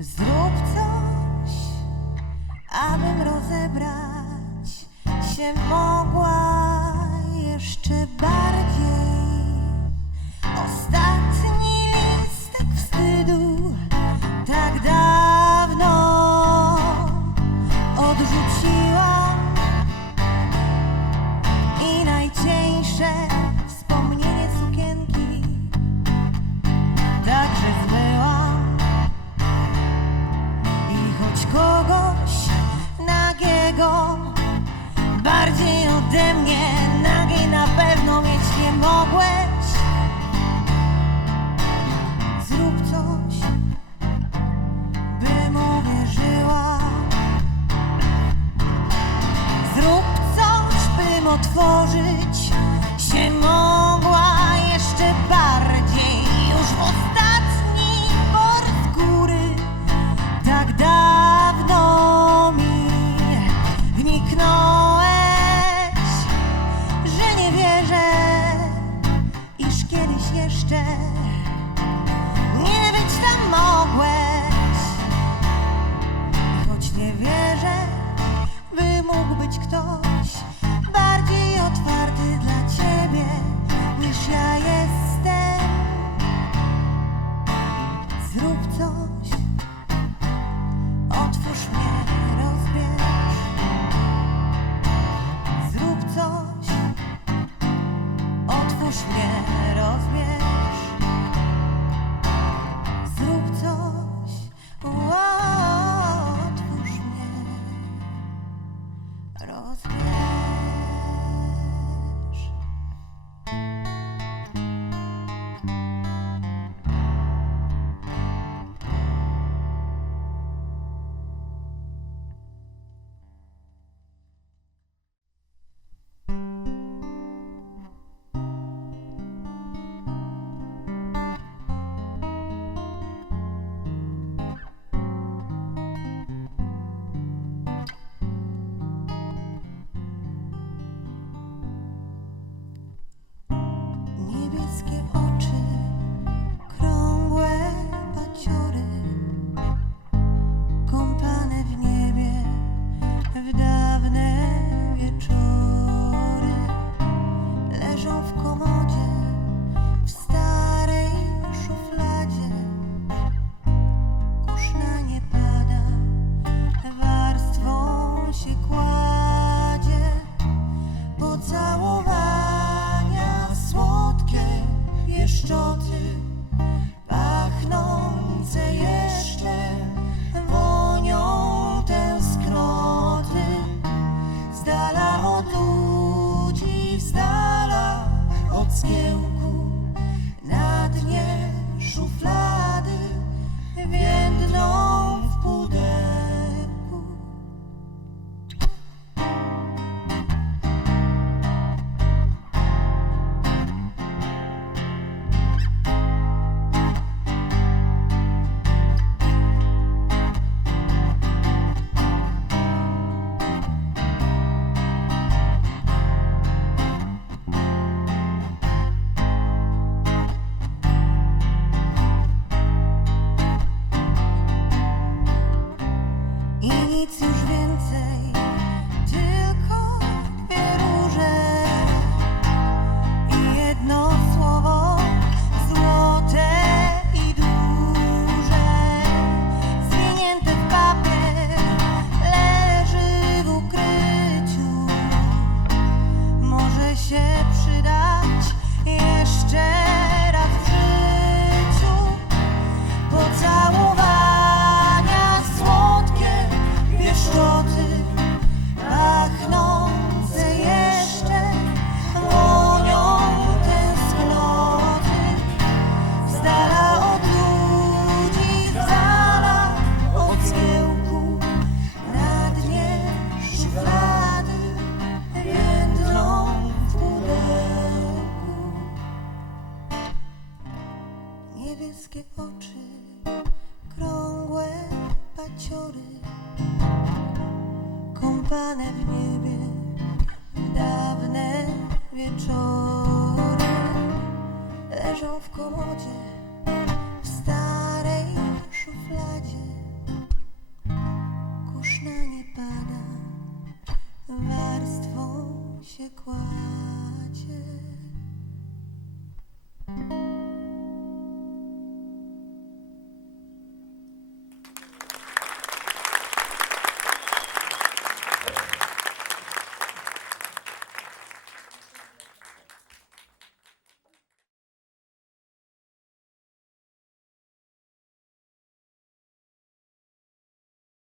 Zrób coś, abym rozebrać się mogła. kochać kogoś nagiego Bardziej ode mnie nagiej na pewno mieć nie mogłeś. Zrób coś, bym uwierzyła Zrób coś, bym otworzył you niebieskie oczy, krągłe paciory, kąpane w niebie w dawne wieczory, leżą w komodzie.